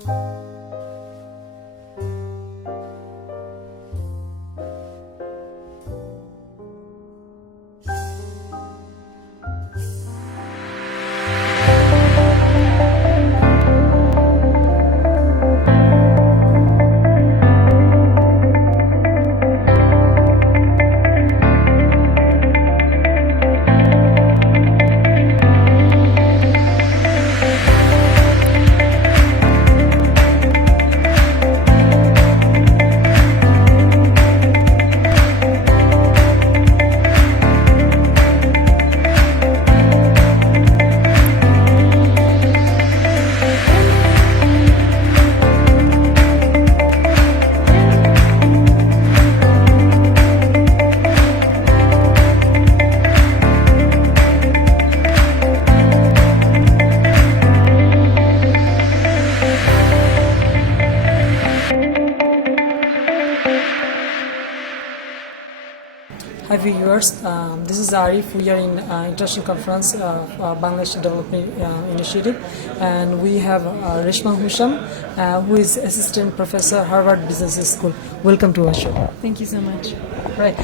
Hi viewers, this is Arif. We are in International Conference of Bangladesh Development Initiative, and we have Reshma Husham, who is Assistant Professor, Harvard Business School. Welcome to our show. Thank you so much. Right,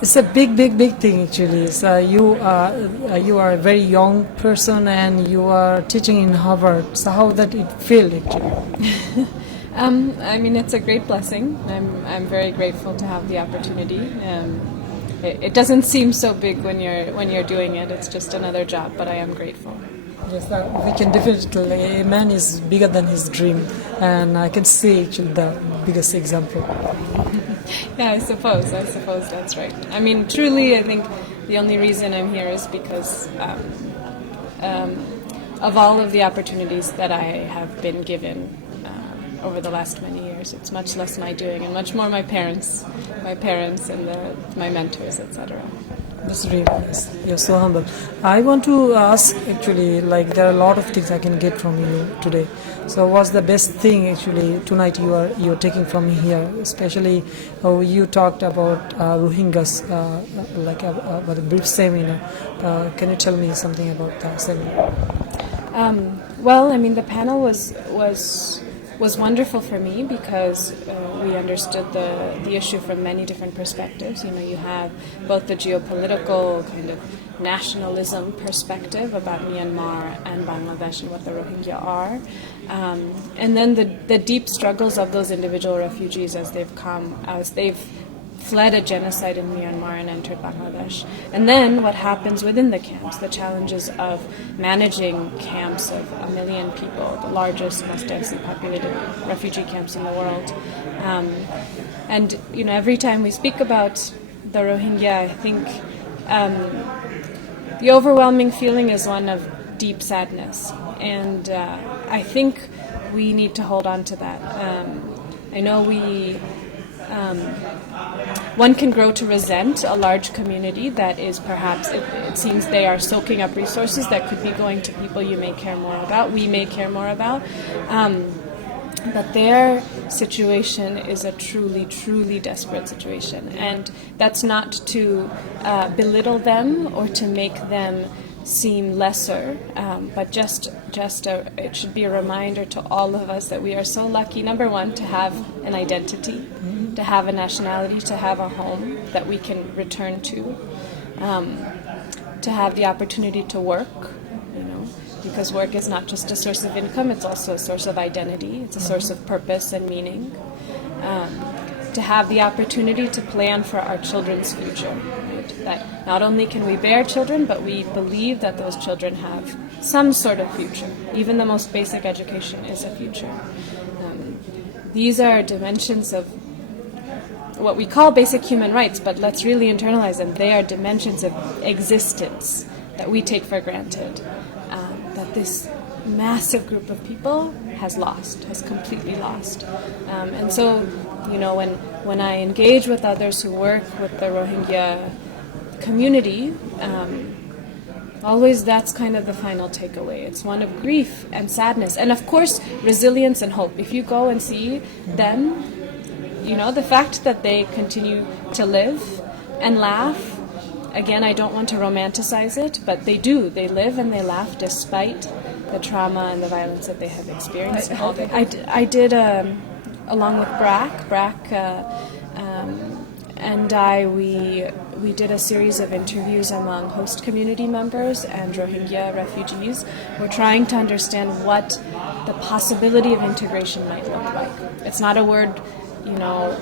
it's a big thing actually. So you are a very young person, and you are teaching in Harvard. So how that it feel actually? I mean, it's a great blessing. I'm very grateful to have the opportunity. It doesn't seem so big when you're doing it. It's just another job, but I am grateful. Yes, we can definitely. A man is bigger than his dream, and I can see actually the biggest example. Yeah, I suppose that's right. I mean, truly, I think the only reason I'm here is because of all of the opportunities that I have been given over the last many years. It's much less my doing and much more my parents and my mentors, etc. That's really nice. You're so humble. I want to ask actually, like there are a lot of things I can get from you today. So what's the best thing actually tonight you're taking from here? Especially you talked about Rohingyas, about a brief seminar. Can you tell me something about that seminar? Well, I mean, the panel was wonderful for me because we understood the issue from many different perspectives. You know, you have both the geopolitical kind of nationalism perspective about Myanmar and Bangladesh and what the Rohingya are, and then the deep struggles of those individual refugees as they've fled a genocide in Myanmar and entered Bangladesh. And then what happens within the camps, the challenges of managing camps of 1 million people, the largest, most densely populated refugee camps in the world. And, you know, every time we speak about the Rohingya, I think the overwhelming feeling is one of deep sadness. And I think we need to hold on to that. I know one can grow to resent a large community that is perhaps, it seems they are soaking up resources that could be going to people you may care more about, we may care more about. But their situation is a truly desperate situation. And that's not to belittle them or to make them seem lesser, but it should be a reminder to all of us that we are so lucky, number one, to have an identity, to have a nationality, to have a home that we can return to have the opportunity to work, you know, because work is not just a source of income, it's also a source of identity, it's a source of purpose and meaning, to have the opportunity to plan for our children's future. That not only can we bear children, but we believe that those children have some sort of future. Even the most basic education is a future. These are dimensions of what we call basic human rights, but let's really internalize them. They are dimensions of existence that we take for granted, that this massive group of people has completely lost. And so, you know, when I engage with others who work with the Rohingya community, always that's kind of the final takeaway. It's one of grief and sadness, and of course resilience and hope. If you go and see them, you know, the fact that they continue to live and laugh, again, I don't want to romanticize it, but they do. They live and they laugh despite the trauma and the violence that they have experienced. I did along with Brack and we did a series of interviews among host community members and Rohingya refugees. We're trying to understand what the possibility of integration might look like. It's not a word,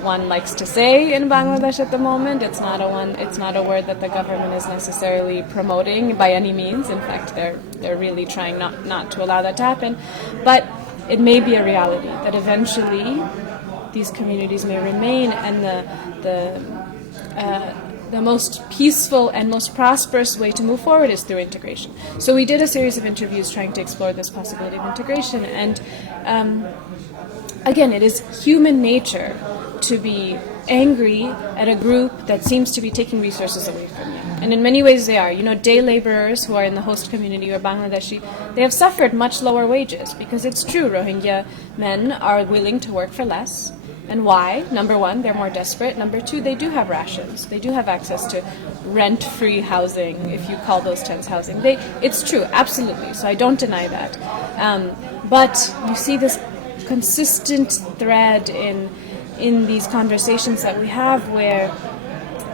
one likes to say in Bangladesh at the moment. It's not a word that the government is necessarily promoting by any means. In fact, they're really trying not to allow that to happen. But it may be a reality that eventually these communities may remain, and the most peaceful and most prosperous way to move forward is through integration. So we did a series of interviews trying to explore this possibility of integration, and again, it is human nature to be angry at a group that seems to be taking resources away from you. And in many ways they are. Day laborers who are in the host community or Bangladeshi, they have suffered much lower wages because it's true, Rohingya men are willing to work for less. And why? Number one, they're more desperate. Number two, they do have rations. They do have access to rent-free housing, if you call those tents housing. It's true, absolutely. So I don't deny that. But you see this consistent thread in these conversations that we have where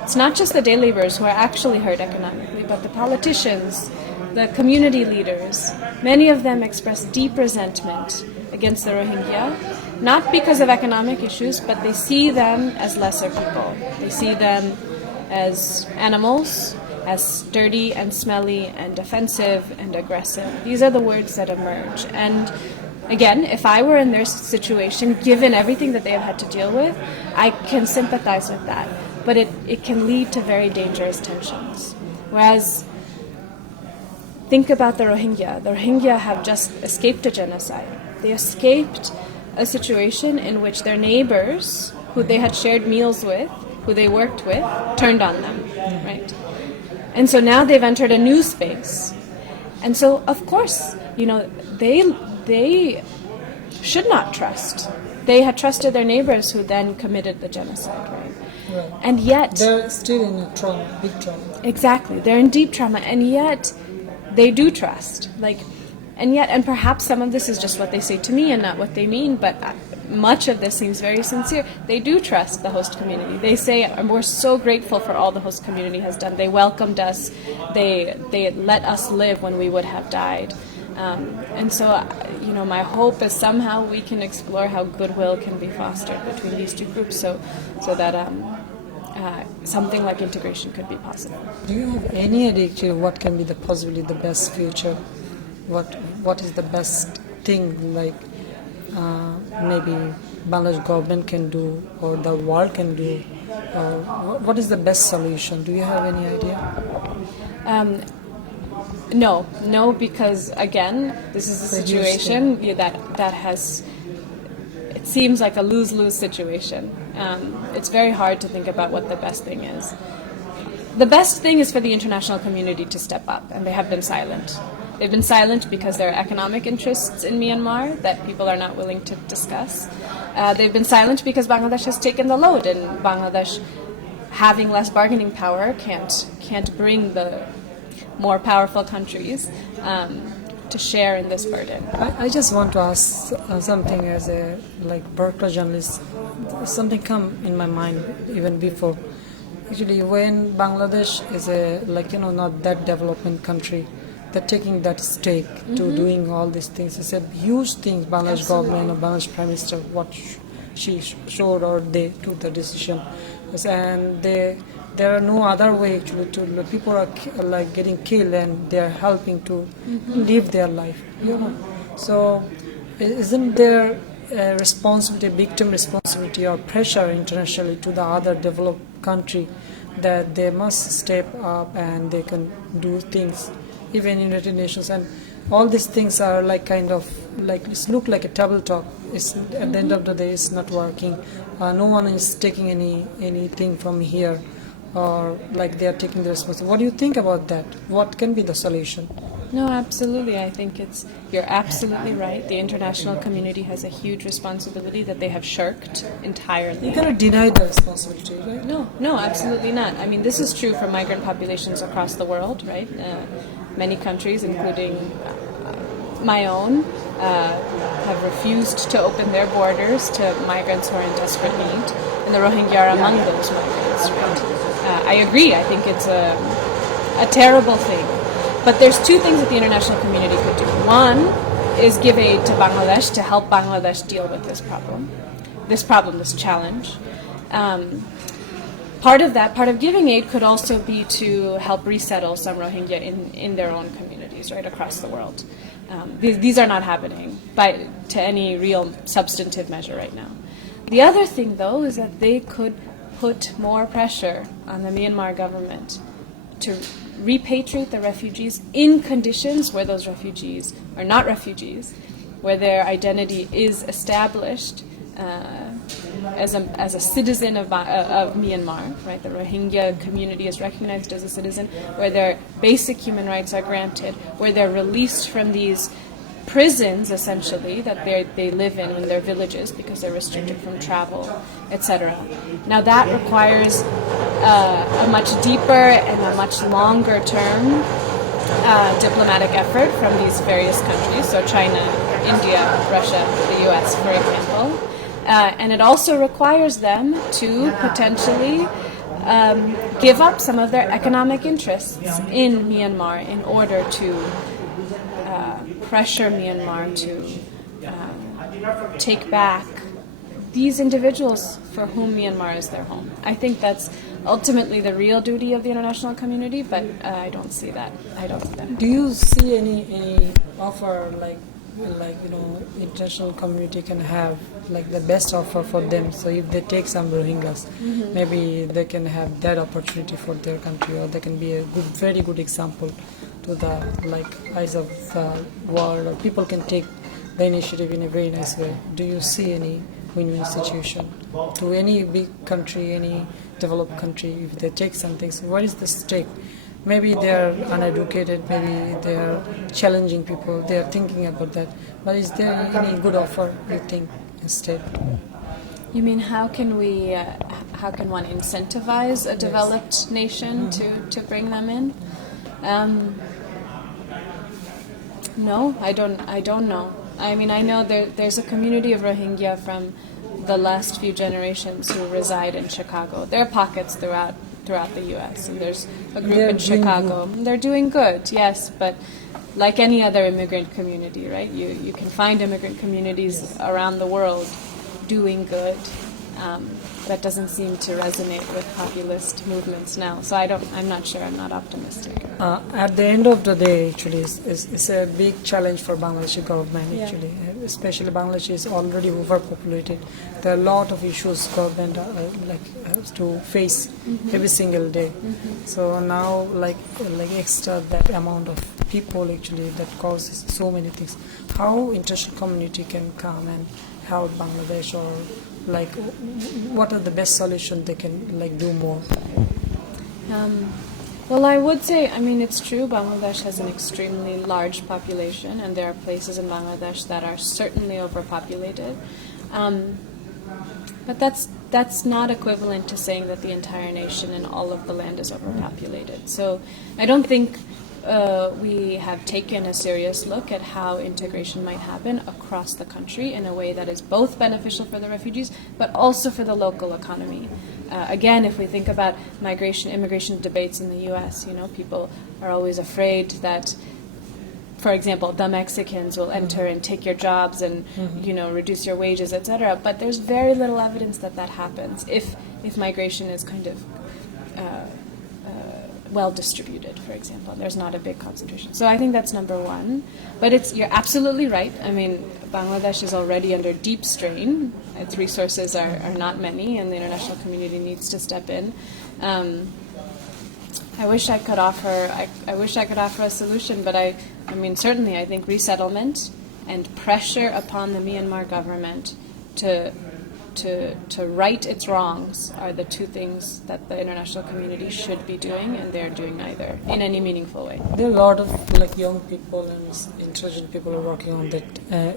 it's not just the day laborers who are actually hurt economically, but the politicians, the community leaders. Many of them express deep resentment against the Rohingya, not because of economic issues, but they see them as lesser people. They see them as animals, as dirty and smelly and offensive and aggressive. These are the words that emerge. And again, if I were in their situation, given everything that they have had to deal with, I can sympathize with that. But it can lead to very dangerous tensions. Whereas, think about the Rohingya. The Rohingya have just escaped a genocide. They escaped a situation in which their neighbors, who they had shared meals with, who they worked with, turned on them, right? And so now they've entered a new space. And so, of course, they should not trust. They had trusted their neighbors who then committed the genocide, right? Right. And yet... They're still in a trauma, big trauma. Exactly. They're in deep trauma, and yet they do trust. And perhaps some of this is just what they say to me and not what they mean, but much of this seems very sincere. They do trust the host community. They say, we're so grateful for all the host community has done. They welcomed us. They let us live when we would have died. And so, my hope is somehow we can explore how goodwill can be fostered between these two groups so that something like integration could be possible. Do you have any idea actually what can be possibly the best future? What is the best thing maybe Bangladesh government can do or the world can do? What is the best solution? Do you have any idea? No, because again, this is a situation that has. It seems like a lose-lose situation. It's very hard to think about what the best thing is. The best thing is for the international community to step up, and they have been silent. They've been silent because there are economic interests in Myanmar that people are not willing to discuss. They've been silent because Bangladesh has taken the load, and Bangladesh, having less bargaining power, can't bring the more powerful countries to share in this burden. I just want to ask something as a Berkeley journalist. Something come in my mind even before. Actually, when Bangladesh is not that developing country, they're taking that stake to doing all these things. It's a huge thing. Bangladesh government or Bangladesh Prime Minister, what she showed or they took the decision, and there are no other way actually to people are getting killed and they are helping to live their life. So isn't there a responsibility, victim responsibility or pressure internationally to the other developed country that they must step up and they can do things, even United Nations, and all these things are it look like a table talk. It's at the end of the day, it's not working. No one is taking anything from here, or they are taking the responsibility. What do you think about that? What can be the solution? No, absolutely. I think you're absolutely right. The international community has a huge responsibility that they have shirked entirely. You cannot deny the responsibility, right? No, absolutely not. I mean, this is true for migrant populations across the world, right? Many countries, including my own have refused to open their borders to migrants who are in desperate need, and the Rohingya are among those migrants. Right? I agree. I think it's a terrible thing. But there's two things that the international community could do. One is give aid to Bangladesh to help Bangladesh deal with this challenge. Part of giving aid could also be to help resettle some Rohingya in their own communities, right, across the world. These are not happening to any real substantive measure right now. The other thing, though, is that they could put more pressure on the Myanmar government to repatriate the refugees in conditions where those refugees are not refugees, where their identity is established as a citizen of Myanmar, right? The Rohingya community is recognized as a citizen, where their basic human rights are granted, where they're released from these prisons, essentially, that they live in their villages because they're restricted from travel, etc. Now that requires a much deeper and a much longer term diplomatic effort from these various countries, so China, India, Russia, the US, for example. And it also requires them to potentially give up some of their economic interests in Myanmar in order to pressure Myanmar to take back these individuals for whom Myanmar is their home. I think that's ultimately the real duty of the international community, but I don't see that. Do you see any offer like international community can have like the best offer for them? So if they take some Rohingyas, maybe they can have that opportunity for their country, or they can be a very good example to the eyes of the world, or people can take the initiative in a very nice way. Do you see any win-win situation to any big country, any developed country, if they take something? So what is the stake? Maybe they are uneducated, maybe they are challenging people, they are thinking about that. But is there any good offer, you think, instead? You mean how can one incentivize a developed nation to bring them in? No, I don't know. I mean, I know there's a community of Rohingya from the last few generations who reside in Chicago. There are pockets throughout the U.S. and there's a group in Chicago. They're doing good, yes, but like any other immigrant community, right? You can find immigrant communities around the world doing good. That doesn't seem to resonate with populist movements now. So I'm not sure. I'm not optimistic. At the end of the day, actually, it's a big challenge for Bangladeshi government, actually. Especially Bangladesh is already overpopulated. There are a lot of issues government has to face every single day. So now, extra that amount of people, actually, that causes so many things. How international community can come and help Bangladesh, or what are the best solutions they can do more? Well, I would say, I mean, it's true, Bangladesh has an extremely large population, and there are places in Bangladesh that are certainly overpopulated. But that's not equivalent to saying that the entire nation and all of the land is overpopulated. So I don't think we have taken a serious look at how integration might happen across the country in a way that is both beneficial for the refugees, but also for the local economy. Again, if we think about immigration debates in the U.S., people are always afraid that, for example, the Mexicans will enter and take your jobs and, reduce your wages, etc. But there's very little evidence that happens if migration is kind of well distributed, for example. There's not a big concentration. So I think that's number one. But you're absolutely right. I mean, Bangladesh is already under deep strain. Its resources are not many, and the international community needs to step in. I wish I could offer a solution, but I mean, certainly I think resettlement and pressure upon the Myanmar government to right its wrongs are the two things that the international community should be doing, and they're doing neither in any meaningful way. There are a lot of young people and intelligent people are working on that,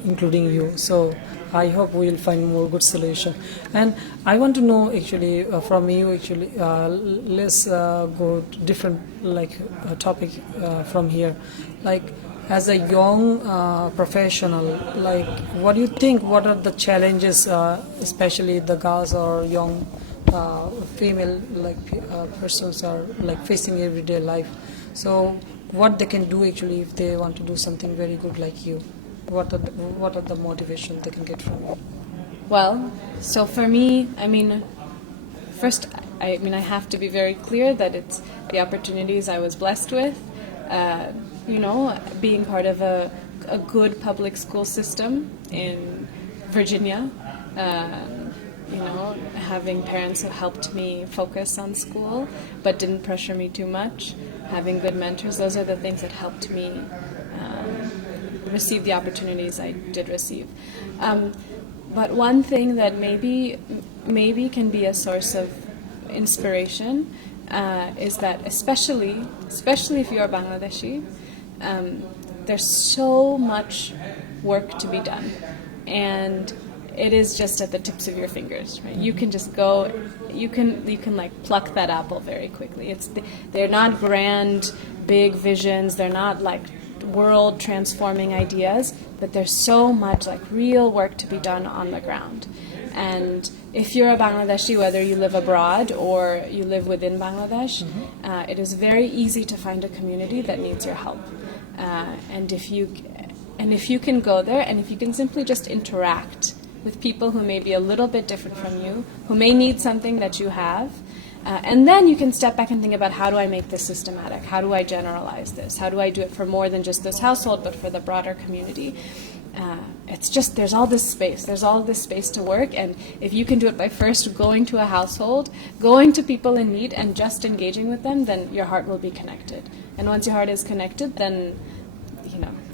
including you. So I hope we will find more good solution. And I want to know actually from you actually. Let's go to different topic from here. as a young professional, like, what do you think? What are the challenges, especially the girls or young female persons are like facing everyday life? So, what they can do actually if they want to do something very good like you? What are the motivation they can get from you? Well, so for me, I mean, first, I have to be very clear that it's the opportunities I was blessed with. Being part of a good public school system in Virginia. Having parents who helped me focus on school but didn't pressure me too much. Having good mentors, those are the things that helped me receive the opportunities I did receive. But one thing that maybe can be a source of inspiration is that especially if you're Bangladeshi, there's so much work to be done, and it is just at the tips of your fingers, right? You can just go, you can like pluck that apple very quickly. They're not grand, big visions. They're not like world transforming ideas, but there's so much like real work to be done on the ground. And if you're a Bangladeshi, whether you live abroad or you live within Bangladesh, it is very easy to find a community that needs your help. And if you can go there, and if you can simply just interact with people who may be a little bit different from you, who may need something that you have, and then you can step back and think about, how do I make this systematic? How do I generalize this? How do I do it for more than just this household, but for the broader community? It's just, there's all this space to work, and if you can do it by first going to a household, going to people in need and just engaging with them, then your heart will be connected. And once your heart is connected, then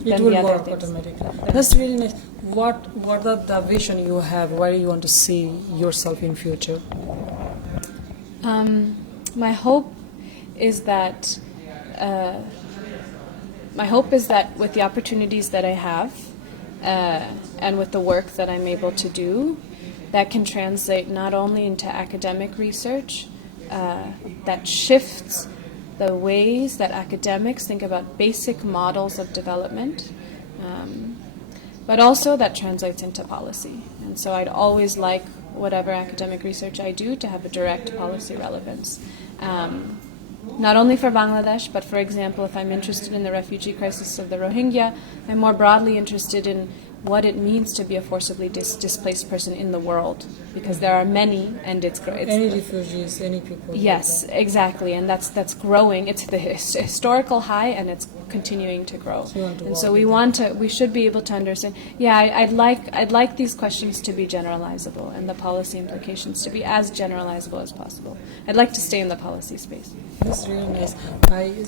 it will work automatically. That's really nice. What are the vision you have? Where you want to see yourself in future? My hope is that with the opportunities that I have, and with the work that I'm able to do, that can translate not only into academic research that shifts the ways that academics think about basic models of development, but also that translates into policy. And so I'd always like whatever academic research I do to have a direct policy relevance. Not only for Bangladesh, but for example, if I'm interested in the refugee crisis of the Rohingya, I'm more broadly interested in what it means to be a forcibly displaced person in the world, because there are many, and it's any refugees, any people. Yes, exactly, and that's growing. It's the historical high, and it's continuing to grow. So we should be able to understand. Yeah, I'd like these questions to be generalizable, and the policy implications to be as generalizable as possible. I'd like to stay in the policy space. That's really nice.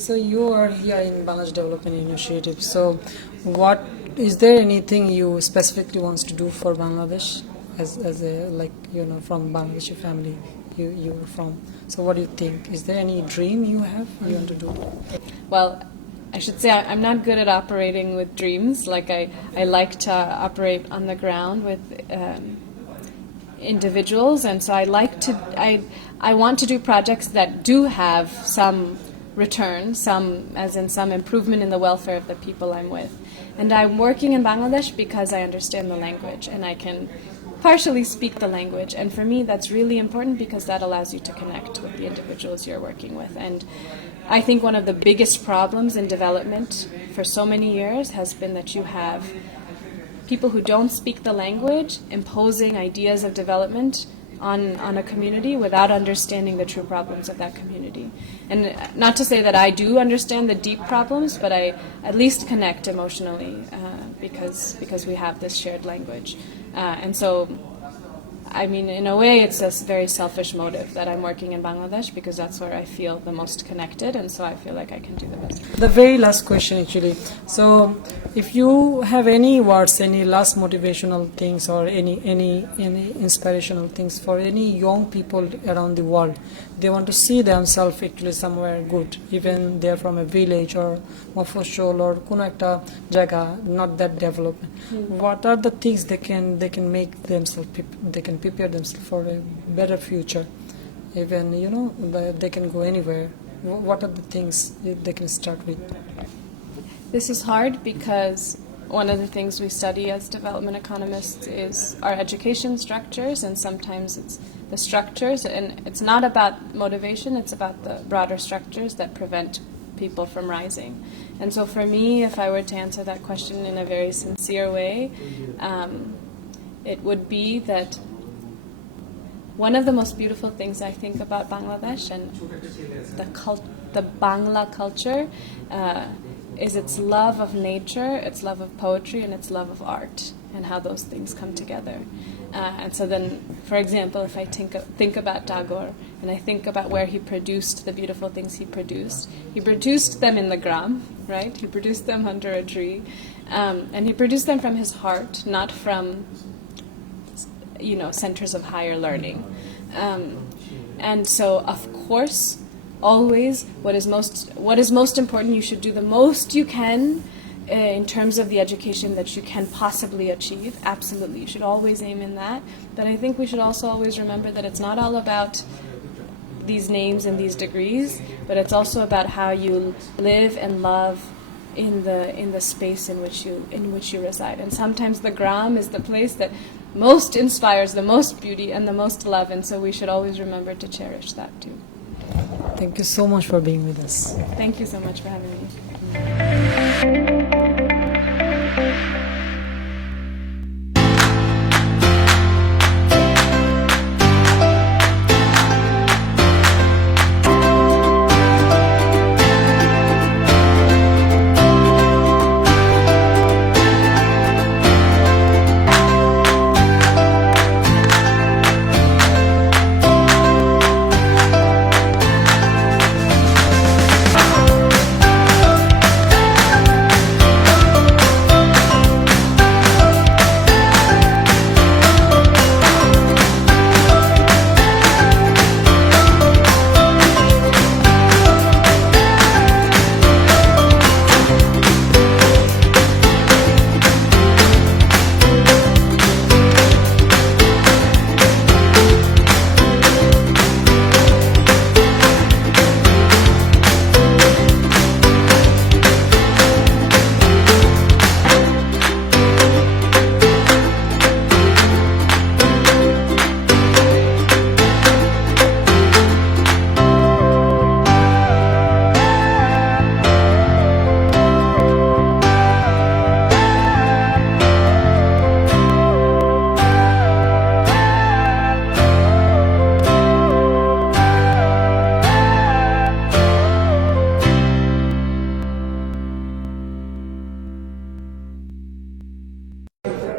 So you are here in Bangladesh Development Initiative. So what is there anything you specifically wants to do for Bangladesh as a from Bangladeshi family you are from? So what do you think? Is there any dream you have you want to do? Well, I should say I'm not good at operating with dreams. Like I like to operate on the ground with individuals, and so I want to do projects that do have some return, some improvement in the welfare of the people I'm with. And I'm working in Bangladesh because I understand the language and I can partially speak the language. And for me, that's really important because that allows you to connect with the individuals you're working with. And I think one of the biggest problems in development for so many years has been that you have people who don't speak the language imposing ideas of development on a community without understanding the true problems of that community. And not to say that I do understand the deep problems, but I at least connect emotionally because we have this shared language. And so, I mean, in a way, it's a very selfish motive that I'm working in Bangladesh because that's where I feel the most connected, and so I feel like I can do the best. The very last question, actually. So, if you have any words, any last motivational things, or any inspirational things for any young people around the world, they want to see themselves actually somewhere good, even they're from a village or Mofosol or কোনো একটা জায়গা, not that development. What are the things they can make themselves, they can prepare themselves for a better future, even they can go anywhere? What are the things they can start with? This is hard because one of the things we study as development economists is our education structures, and sometimes it's the structures, and it's not about motivation, it's about the broader structures that prevent people from rising. And so for me, if I were to answer that question in a very sincere way, it would be that one of the most beautiful things I think about Bangladesh and the Bangla culture is its love of nature, its love of poetry, and its love of art, and how those things come together. And so then, for example, if I think about Tagore, and I think about where he produced the beautiful things he produced them in the gram, right? He produced them under a tree, and he produced them from his heart, not from, centers of higher learning. And so, of course, always what is most important, you should do the most you can in terms of the education that you can possibly achieve. Absolutely, you should always aim in that. But I think we should also always remember that it's not all about these names and these degrees, but it's also about how you live and love in the space in which you reside. And sometimes the gram is the place that most inspires the most beauty and the most love, and so we should always remember to cherish that too. Thank you so much for being with us. Thank you so much for having me.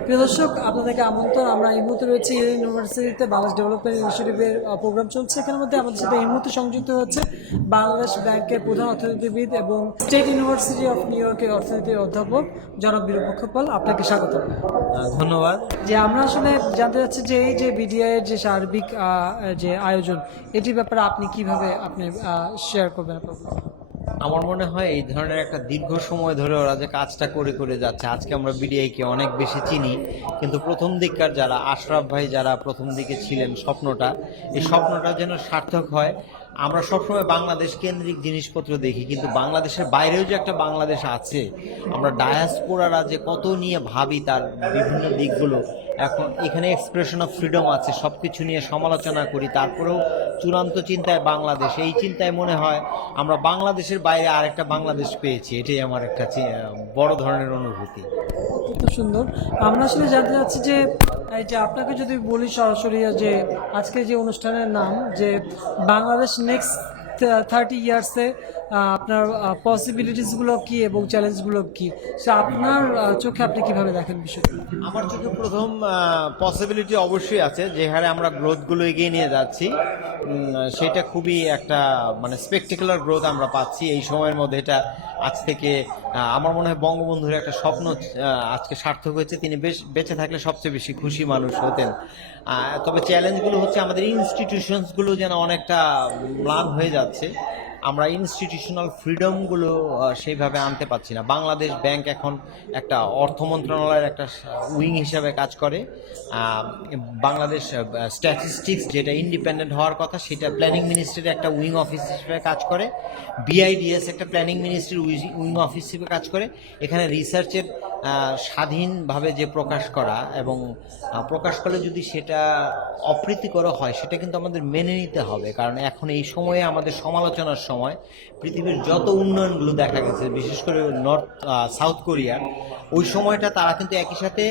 প্রিয় দর্শক, আপনাদেরকে আমন্ত্রণ। আমরা এই মুহূর্তে রয়েছে Yale ইউনিভার্সিটিতে Bangladesh development ইনিশিয়েটিভের programme চলছে। এখানের মধ্যে আমাদের সাথে এই মুহূর্তে সংযুক্ত হচ্ছে বাংলাদেশ ব্যাংকের প্রধান অর্থনীতিবিদ এবং স্টেট ইউনিভার্সিটি অফ নিউ ইয়র্কের অর্থনীতির অধ্যাপক জনাব বিরূপক্ষপাল। আপনাকে স্বাগত। ধন্যবাদ। যে আমরা আসলে জানতে চাচ্ছি যে এই যে বিডিআই এর যে সার্বিক যে আয়োজন, এটির ব্যাপারে আপনি কিভাবে শেয়ার করবেন? আমার মনে হয় এই ধরনের একটা দীর্ঘ সময় ধরে ওরা যে কাজটা করে করে যাচ্ছে, আজকে আমরা বিডিআইকে অনেক বেশি চিনি, কিন্তু প্রথম দিককার যারা আশরাফ ভাই যারা প্রথম দিকে ছিলেন, এই স্বপ্নটা যেন সার্থক হয়। আমরা সবসময় বাংলাদেশ কেন্দ্রিক জিনিসপত্র দেখি, কিন্তু বাংলাদেশের বাইরেও যে একটা বাংলাদেশ আছে, আমরা ডায়াসপোরারা যে কত নিয়ে ভাবি তার বিভিন্ন দিকগুলো, এখন এখানে এক্সপ্রেশন অফ ফ্রিডম আছে, সবকিছু নিয়ে সমালোচনা করি, তারপরেও চূড়ান্ত চিন্তায় বাংলাদেশ, এই চিন্তায় মনে হয় আমরা বাংলাদেশের বাইরে আরেকটা বাংলাদেশ পেয়েছি। এটাই আমার একটা বড় ধরনের অনুভূতি। খুব সুন্দর। আমরা আসলে জানতে চাচ্ছি যে এই যে আপনাকে যদি বলি সরাসরি যে আজকে যে অনুষ্ঠানের নাম যে বাংলাদেশ নেক্সট 30 ইয়ার্সে আপনার পসিবিলিটিসগুলো কি এবং চ্যালেঞ্জগুলো কি, সে আপনার চোখে আপনি কিভাবে দেখেন বিষয়টা? আমার চোখে প্রথম পসিবিলিটি অবশ্যই আছে, যে হারে আমরা গ্রোথগুলো এগিয়ে নিয়ে যাচ্ছি সেটা খুবই একটা স্পেকটেকুলার গ্রোথ আমরা পাচ্ছি এই সময়ের মধ্যে। এটা আজ থেকে আমার মনে হয় বঙ্গবন্ধুর একটা স্বপ্ন আজকে সার্থক হয়েছে। তিনি বেঁচে থাকলে সবচেয়ে বেশি খুশি মানুষ হতেন। তবে চ্যালেঞ্জগুলো হচ্ছে আমাদের ইনস্টিটিউশনসগুলো যেন অনেকটা ম্লান হয়ে যাচ্ছে। আমরা ইনস্টিটিউশনাল ফ্রিডমগুলো সেইভাবে আনতে পারছি না। বাংলাদেশ ব্যাংক এখন একটা অর্থ মন্ত্রণালয়ের একটা উইং হিসাবে কাজ করে। বাংলাদেশ স্ট্যাটিস্টিক্স যেটা ইন্ডিপেন্ডেন্ট হওয়ার কথা সেটা প্ল্যানিং মিনিস্ট্রির একটা উইং অফিস হিসেবে কাজ করে। বিআইডিএস একটা প্ল্যানিং মিনিস্ট্রির উইং অফিস হিসেবে কাজ করে। এখানে রিসার্চের স্বাধীনভাবে যে প্রকাশ করা এবং প্রকাশ করলে যদি সেটা অপ্রীতিকর হয় সেটা কিন্তু আমাদের মেনে নিতে হবে, কারণ এখন এই সময়ে আমাদের সমালোচনার সময়। পৃথিবীর যত উন্নয়নগুলো দেখা গেছে, বিশেষ করে সাউথ কোরিয়ার ওই সময়টা তারা কিন্তু একই সাথে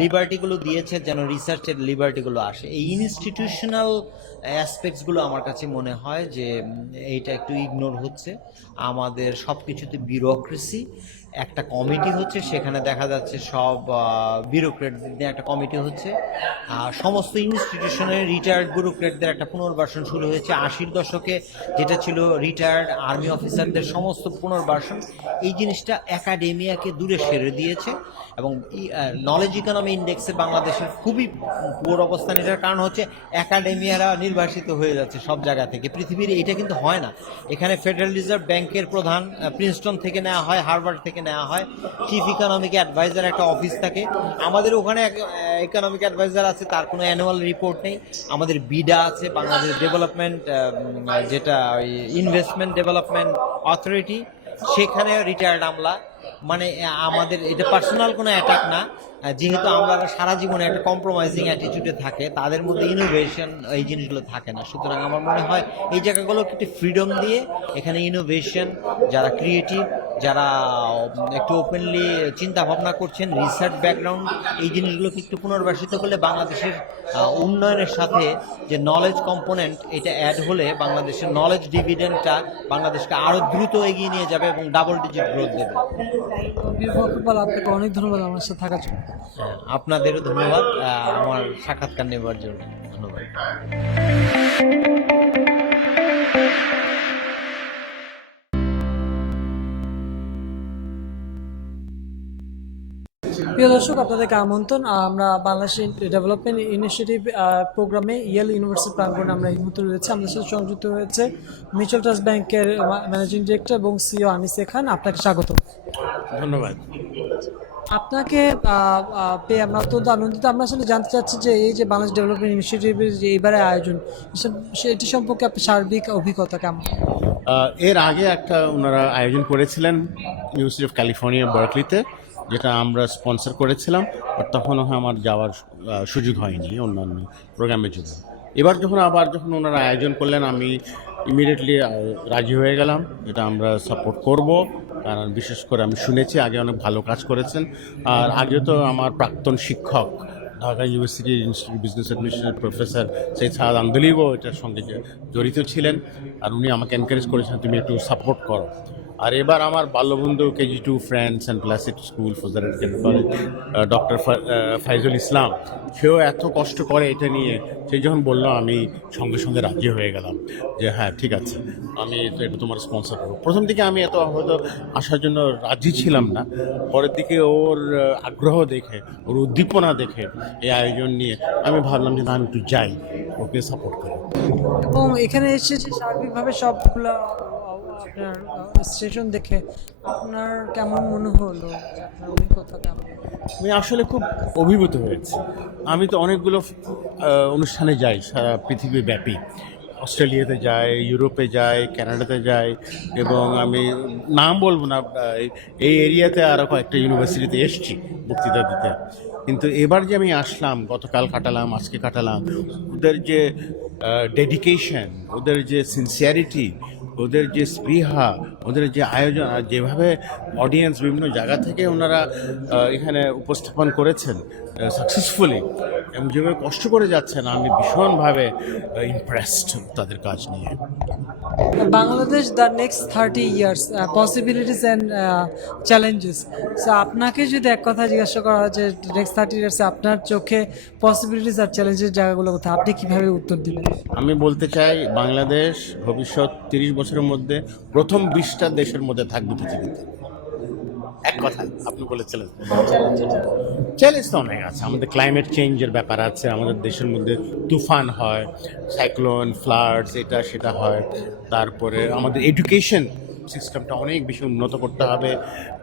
লিবার্টিগুলো দিয়েছে যেন রিসার্চের লিবার্টিগুলো আসে। এই ইনস্টিটিউশনাল অ্যাসপেক্টসগুলো আমার কাছে মনে হয় যে এইটা একটু ইগনোর হচ্ছে। আমাদের সব কিছুতে বিউরোক্রেসি, একটা কমিটি হচ্ছে, সেখানে দেখা যাচ্ছে সব বিউরোক্রেটদের নিয়ে একটা কমিটি হচ্ছে। সমস্ত ইনস্টিটিউশনের রিটায়ার্ড বিউরোক্রেটদের একটা পুনর্বাসন শুরু হয়েছে 80-র দশকে, যেটা ছিল রিটায়ার্ড আর্মি অফিসারদের সমস্ত পুনর্বাসন। এই জিনিসটা একাডেমিয়াকে দূরে সরে দিয়েছে এবং নলেজ ইকোনমি ইন্ডেক্সে বাংলাদেশের খুবই পুরো অবস্থান। এটার কারণ হচ্ছে একাডেমিয়ারা নির্বাসিত হয়ে যাচ্ছে সব জায়গা থেকে। পৃথিবীর এটা কিন্তু হয় না। এখানে ফেডারেল রিজার্ভ ব্যাংকের প্রধান প্রিন্সটন থেকে নেওয়া হয়, হার্ভার্ড থেকে নেওয়া হয়। চিফ ইকোনমিক অ্যাডভাইজার একটা অফিস থাকে। আমাদের ওখানে ইকোনমিক অ্যাডভাইজার আছে, তার কোনো অ্যানুয়াল রিপোর্ট নেই। আমাদের বিডা আছে, বাংলাদেশ ডেভেলপমেন্ট যেটা ইনভেস্টমেন্ট ডেভেলপমেন্ট অথরিটি, সেখানে রিটায়ার্ড আমলা। মানে আমাদের এটা পার্সোনাল কোনো অ্যাটাক না, যেহেতু আমরা সারা জীবনে একটা কম্প্রোমাইজিং অ্যাটিটিউডে থাকে, তাদের মধ্যে ইনোভেশন এই জিনিসগুলো থাকে না। সুতরাং আমার মনে হয় এই জায়গাগুলোকে একটু ফ্রিডম দিয়ে এখানে ইনোভেশন, যারা ক্রিয়েটিভ, যারা একটু ওপেনলি চিন্তা ভাবনা করছেন, রিসার্চ ব্যাকগ্রাউন্ড, এই জিনিসগুলোকে একটু পুনর্বাসিত করলে বাংলাদেশের উন্নয়নের সাথে যে নলেজ কম্পোনেন্ট এটা অ্যাড হলে বাংলাদেশের নলেজ ডিভিডেন্ডটা বাংলাদেশকে আরও দ্রুত এগিয়ে নিয়ে যাবে এবং ডাবল ডিজিট গ্রোথ দেবে। আপনাকে অনেক ধন্যবাদ আমার সাথে থাকার জন্য। আপনাদেরও ধন্যবাদ আমার সাক্ষাৎকার নেবার জন্য। ধন্যবাদ। প্রিয় দর্শক, আপনাদেরকে আমন্ত্রণ। আমরা বাংলাদেশ ডেভেলপমেন্ট ইনিশিয়েটিভ প্রোগ্রামে ইয়েল ইউনিভার্সিটি প্রাঙ্গণে আমরা এই মুহূর্তে রয়েছে। আমাদের সাথে সংযুক্ত হয়েছে মিউচুয়াল ট্রাস্ট ব্যাংকের ম্যানেজিং ডিরেক্টর এবং সিইও আনিসে খান। আপনাকে স্বাগত। ধন্যবাদ। আপনাকে পেয়ে আমরা অত্যন্ত আনন্দিত। আমরা আসলে জানতে চাচ্ছি যে এই যে বাংলাদেশ ডেভেলপমেন্ট ইনিশিয়েটিভের যে এবারে আয়োজন, সেটি সম্পর্কে আপনার সার্বিক অভিজ্ঞতা কেমন? এর আগে একটা ওনারা আয়োজন করেছিলেন ইউনিভার্সিটি অফ ক্যালিফোর্নিয়া বার্কলিতে, যেটা আমরা স্পন্সর করেছিলাম, বাট তখনও আমার যাওয়ার সুযোগ হয়নি অন্যান্য প্রোগ্রামের জন্য। এবার যখন ওনারা আয়োজন করলেন, আমি ইমিডিয়েটলি রাজি হয়ে গেলাম। এটা আমরা সাপোর্ট করব, কারণ বিশেষ করে আমি শুনেছি আগে অনেক ভালো কাজ করেছেন। আর আগে তো আমার প্রাক্তন শিক্ষক Dhaka university institute business administration professor Syed Saad আন্দলিবও এটার সঙ্গে জড়িত ছিলেন, আর উনি আমাকে এনকারেজ করেছেন তুমি একটু সাপোর্ট করো। আর এবার আমার বাল্যবন্ধু KG2 friends and Placid school Fazlar college doctor Faizul Islam, সেও এত কষ্ট করে এটা নিয়ে। সেই যখন বললো, আমি সঙ্গে সঙ্গে রাজি হয়ে গেলাম যে হ্যাঁ ঠিক আছে, আমি তো এটা তোমার স্পন্সর করবো। প্রথম দিকে আমি এত হয়তো আসার জন্য রাজি ছিলাম না, পরের দিকে ওর আগ্রহ দেখে, ওর উদ্দীপনা দেখে এই আয়োজন নিয়ে আমি ভাবলাম যে না, আমি একটু যাই, ওকে সাপোর্ট করি। এবং এখানে এসে যে সার্বিকভাবে সবগুলো আপনার স্টেশন দেখে আপনার কেমন মনে হলো? আপনার অভিজ্ঞতা কেমন? আমি আসলে খুব অভিভূত হয়েছি। আমি তো অনেকগুলো অনুষ্ঠানে যাই সারা পৃথিবী ব্যাপী, অস্ট্রেলিয়াতে যাই, ইউরোপে যাই, কানাডাতে যাই, এবং আমি নাম বলবো না, এই এরিয়াতে আরও কয়েকটা ইউনিভার্সিটিতে এসেছি বক্তৃতা দিতে। কিন্তু এবার যে আমি আসলাম, গতকাল কাটালাম, আজকে কাটালাম, ওদের যে ডেডিকেশন, ওদের যে সিনসিয়ারিটি, ওদের যে স্পৃহা, ওদের যে আয়োজন, আর যেভাবে অডিয়েন্স বিভিন্ন জায়গা থেকে ওনারা এখানে উপস্থাপন করেছেন সাকসেসফুলি, এবং যেভাবে কষ্ট করে যাচ্ছেন, আমি ভীষণভাবে ইমপ্রেসড তাদের কাজ নিয়ে। Bangladesh the next 30 years possibilities and challenges. So আপনাকে যদি এক কথা জিজ্ঞাসা করা হয় যে নেক্সট 30 years আপনার চোখে পসিবিলিটিস আর চ্যালেঞ্জের জায়গাগুলো কোথায়, আপনি কীভাবে উত্তর দিবেন? আমি বলতে চাই, বাংলাদেশ ভবিষ্যৎ 30 বছরের মধ্যে প্রথম 20টা দেশের মধ্যে থাকবে পৃথিবীতে। এক কথায় আপনি বলেছিলেন। চ্যালেঞ্জ এটা। চ্যালেঞ্জ তো অনেক আছে, আমাদের ক্লাইমেট চেঞ্জের ব্যাপার আছে, আমাদের দেশের মধ্যে তুফান হয়, সাইক্লোন, ফ্লাডস, এটা সেটা হয়। তারপরে আমাদের এডুকেশন সিস্টেমটা অনেক বেশি উন্নত করতে হবে,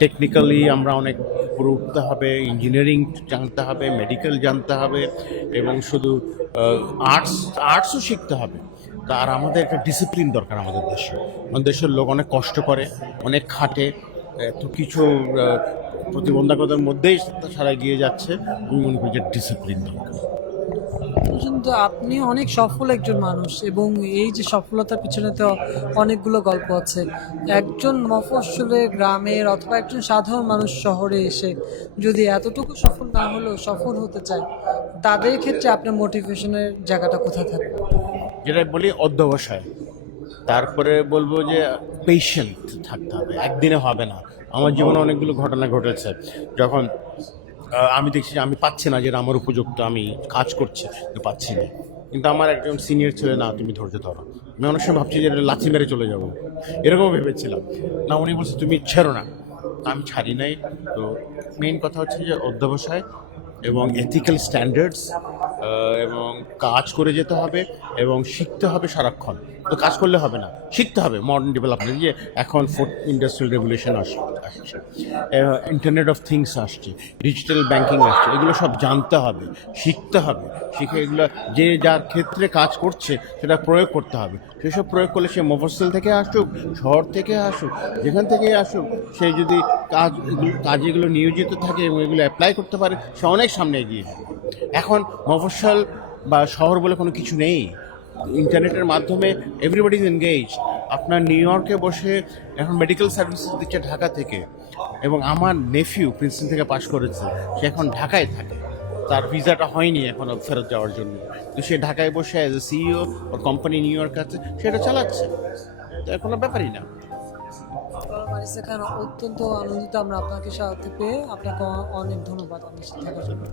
টেকনিক্যালি আমরা অনেক উপরে উঠতে হবে, ইঞ্জিনিয়ারিং জানতে হবে, মেডিকেল জানতে হবে, এবং শুধু আর্টসও শিখতে হবে। আর আমাদের একটা ডিসিপ্লিন দরকার আমাদের দেশে। আমাদের দেশের লোক অনেক কষ্ট করে, অনেক খাটে, এত কিছু প্রতিবন্ধকতার মধ্যেই সারা এগিয়ে যাচ্ছে। আমি মনে করি যে ডিসিপ্লিন দরকার। কিন্তু আপনি অনেক সফল একজন মানুষ, এবং এই যে সফলতার পিছনে তো অনেকগুলো গল্প আছে। একজন মফস্বলে গ্রামের অথবা একজন সাধারণ মানুষ শহরে এসে যদি এতটুকু সফল না হলেও সফল হতে চায়, তাদের ক্ষেত্রে আপনার মোটিভেশনের জায়গাটা কোথায় থাকবে? যেটা বলি অধ্যবসায়, তারপরে বলবো যে পেশেন্ট থাকতে হবে, একদিনে হবে না। আমার জীবনে অনেকগুলো ঘটনা ঘটেছে যখন আমি দেখছি যে আমি পাচ্ছি না, যেটা আমার উপযুক্ত, আমি কাজ করছি কিন্তু পাচ্ছি না। কিন্তু আমার একজন সিনিয়র ছেলে, না তুমি ধৈর্য ধরো। আমি অনেক সময় ভাবছি যে এটা লাথি মেরে চলে যাবো, এরকম ভেবেছিলাম। না, উনি বলছে তুমি ছেড়ো না, আমি ছাড়ি নাই। তো মেইন কথা হচ্ছে যে অধ্যবসায় এবং এথিক্যাল স্ট্যান্ডার্ডস, এবং কাজ করে যেতে হবে এবং শিখতে হবে সারাক্ষণ। তো কাজ করলে হবে না, শিখতে হবে। মডার্ন ডেভেলপমেন্ট, যে এখন ফোর্থ ইন্ডাস্ট্রিয়াল রেভলিউশন আসছে, ইন্টারনেট অফ থিংস আসছে, ডিজিটাল ব্যাংকিং আসছে, এগুলো সব জানতে হবে, শিখতে হবে। শিখে এগুলো যে যার ক্ষেত্রে কাজ করছে সেটা প্রয়োগ করতে হবে। সেসব প্রয়োগ করলে সে মফস্বল থেকে আসুক, শহর থেকে আসুক, যেখান থেকে আসুক, সে যদি কাজে এগুলো নিয়োজিত থাকে এবং এগুলো অ্যাপ্লাই করতে পারে, সে অনেক সামনে এগিয়ে যাবে। এখন মফস্বল বা শহর বলে কোনো কিছু নেই। ইন্টারনেটের মাধ্যমে এভরিবডি ইজ এনগেজ। আপনার নিউ ইয়র্কে বসে এখন মেডিকেল সার্ভিসেস দিচ্ছে ঢাকা থেকে, এবং আমার নেফিউ প্রিন্সটন থেকে পাশ করেছে, সে এখন ঢাকায় থাকে, তার ভিসাটা হয়নি এখনো ফেরত যাওয়ার জন্য, তো সে ঢাকায় বসে as a CEO or company new York আছে, সেটা চালাচ্ছে। তো কোনো ব্যাপারই না। মারিসা খান, অত্যন্ত আনন্দিত আমরা আপনাকে সাথে পেয়ে। আপনাকে অনেক ধন্যবাদ আমাদের সাথে থাকার জন্য।